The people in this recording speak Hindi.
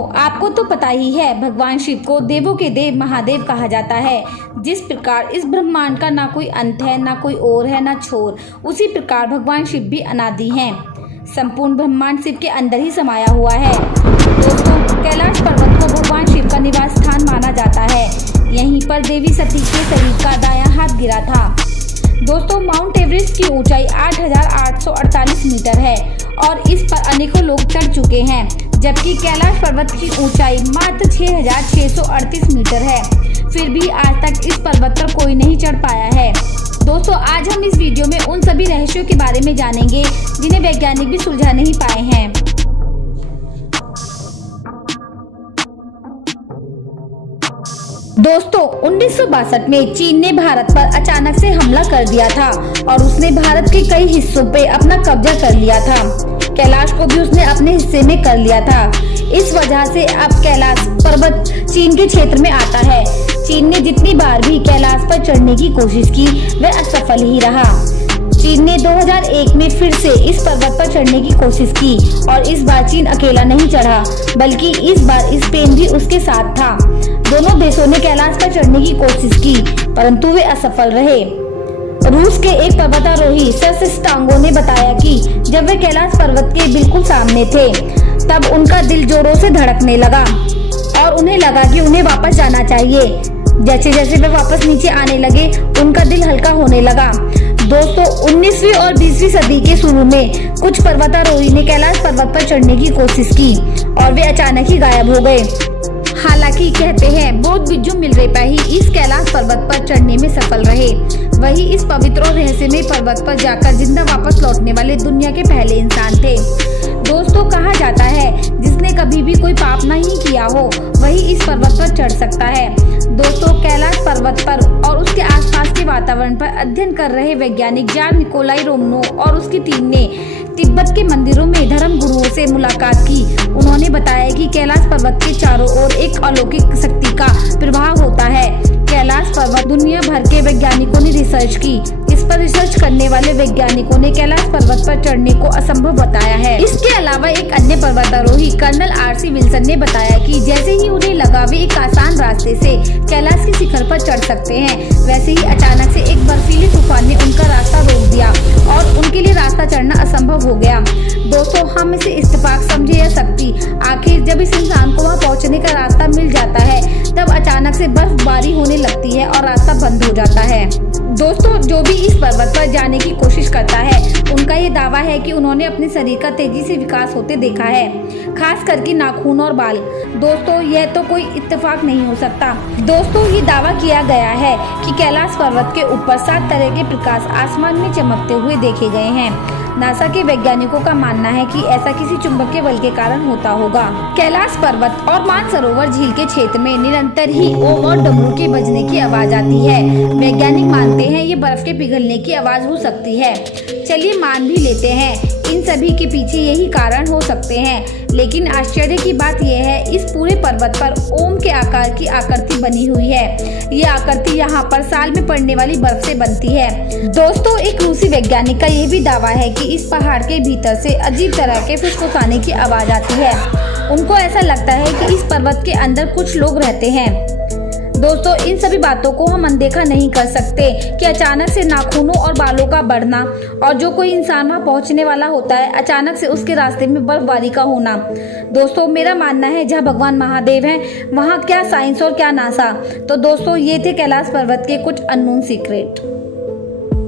आपको तो पता ही है, भगवान शिव को देवों के देव महादेव कहा जाता है। जिस प्रकार इस ब्रह्मांड का ना कोई अंत है, ना कोई ओर है, ना छोर, उसी प्रकार भगवान शिव भी अनादि हैं। संपूर्ण ब्रह्मांड शिव के अंदर ही समाया हुआ है। दोस्तों, कैलाश पर्वत को भगवान शिव का निवास स्थान माना जाता है। यहीं पर देवी सती के शरीर का दायां हाथ गिरा था। दोस्तों, माउंट एवरेस्ट की ऊंचाई 8,848 मीटर है और इस पर अनेकों लोग चढ़ चुके हैं, जबकि कैलाश पर्वत की ऊंचाई मात्र 6,638 मीटर है। फिर भी आज तक इस पर्वत पर कोई नहीं चढ़ पाया है। दोस्तों, आज हम इस वीडियो में उन सभी रहस्यों के बारे में जानेंगे जिन्हें वैज्ञानिक भी सुलझा नहीं पाए हैं। दोस्तों, 1962 में चीन ने भारत पर अचानक से हमला कर दिया था और उसने भारत के कई हिस्सों पे अपना कब्जा कर लिया था। कैलाश को भी उसने अपने हिस्से में कर लिया था। इस वजह से अब कैलाश पर्वत चीन के क्षेत्र में आता है। चीन ने जितनी बार भी कैलाश पर चढ़ने की कोशिश की, वह असफल ही रहा। चीन ने 2001 में फिर से इस पर्वत पर चढ़ने की कोशिश की और इस बार चीन अकेला नहीं चढ़ा, बल्कि इस बार स्पेन भी उसके साथ था। दोनों देशों ने कैलाश पर चढ़ने की कोशिश की, परंतु वे असफल रहे। रूस के एक पर्वतारोही सर्स्टांगो ने बताया कि जब वे कैलाश पर्वत के बिल्कुल सामने थे, तब उनका दिल जोरों से धड़कने लगा और उन्हें लगा कि उन्हें वापस जाना चाहिए। जैसे जैसे वे वापस नीचे आने लगे, उनका दिल हल्का होने लगा। दोस्तों, 19वीं और 20वीं सदी के शुरू में कुछ पर्वतारोही ने कैलाश पर्वत पर चढ़ने की कोशिश की और वे अचानक ही गायब हो गए। हालांकि कहते हैं बौद्ध भिक्षु मिलरेपा ही इस कैलाश पर्वत पर चढ़ने में सफल रहे। वही इस पवित्र और रहस्यमय पर्वत पर जाकर जिंदा वापस लौटने वाले दुनिया के पहले इंसान थे। दोस्तों, कहा जाता है जिसने कभी भी कोई पाप नहीं किया हो, वही इस पर्वत पर चढ़ सकता है। दोस्तों, कैलाश पर्वत पर और उसके आसपास के वातावरण पर अध्ययन कर रहे वैज्ञानिक जार निकोलाई रोमनोव और उसकी टीम ने तिब्बत के मंदिरों में धर्म गुरुओं से मुलाकात की। उन्होंने बताया कि कैलाश पर्वत के चारों ओर एक अलौकिक शक्ति का प्रभाव होता है। कैलाश पर्वत दुनिया भर के वैज्ञानिकों ने रिसर्च की। इस पर रिसर्च करने वाले वैज्ञानिकों ने कैलाश पर्वत पर चढ़ने को असंभव बताया है। इसके अलावा एक अन्य पर्वतारोही कर्नल RC विल्सन ने बताया कि जैसे ही उन्हें लगा वे एक आसान रास्ते से कैलाश के शिखर पर चढ़ सकते हैं, वैसे ही अचानक से एक बर्फीली तूफान ने उनका रास्ता रोक दिया और उनके लिए रास्ता चढ़ना असंभव हो गया। दोस्तों, हम इसे इत्तेफाक समझे या शक्ति, आखिर जब इस इंसान को वहाँ पहुँचने का रास्ता मिल जाता है, तब अचानक से बर्फबारी होने लगती है और रास्ता बंद हो जाता है। दोस्तों, जो भी इस पर्वत पर जाने की कोशिश करता है, उनका ये दावा है कि उन्होंने अपने शरीर का तेजी से विकास होते देखा है, खास करके नाखून और बाल। दोस्तों, यह तो कोई इत्तेफाक नहीं हो सकता। दोस्तों, ये दावा किया गया है कि कैलाश पर्वत के ऊपर 7 तरह के प्रकाश आसमान में चमकते हुए देखे गए हैं। नासा के वैज्ञानिकों का मानना है कि ऐसा किसी चुंबकीय बल के कारण होता होगा। कैलाश पर्वत और मानसरोवर झील के क्षेत्र में निरंतर ही ओम और डमरू के बजने की आवाज आती है। वैज्ञानिक मानते हैं ये बर्फ के पिघलने की आवाज हो सकती है। चलिए मान भी लेते हैं इन सभी के पीछे यही कारण हो सकते हैं, लेकिन आश्चर्य की बात यह है इस पूरे पर्वत पर ओम के आकार की आकृति बनी हुई है। ये आकृति यहाँ पर साल में पड़ने वाली बर्फ से बनती है। दोस्तों, एक रूसी वैज्ञानिक का यह भी दावा है कि इस पहाड़ के भीतर से अजीब तरह के फुसफुसाने की आवाज आती है। उनको ऐसा लगता है कि इस पर्वत के अंदर कुछ लोग रहते हैं। दोस्तों, इन सभी बातों को हम अनदेखा नहीं कर सकते कि अचानक से नाखूनों और बालों का बढ़ना और जो कोई इंसान वहाँ पहुँचने वाला होता है, अचानक से उसके रास्ते में बर्फबारी का होना। दोस्तों, मेरा मानना है जहाँ भगवान महादेव हैं, वहाँ क्या साइंस और क्या नासा। तो दोस्तों, ये थे कैलाश पर्वत के कुछ अननोन सीक्रेट।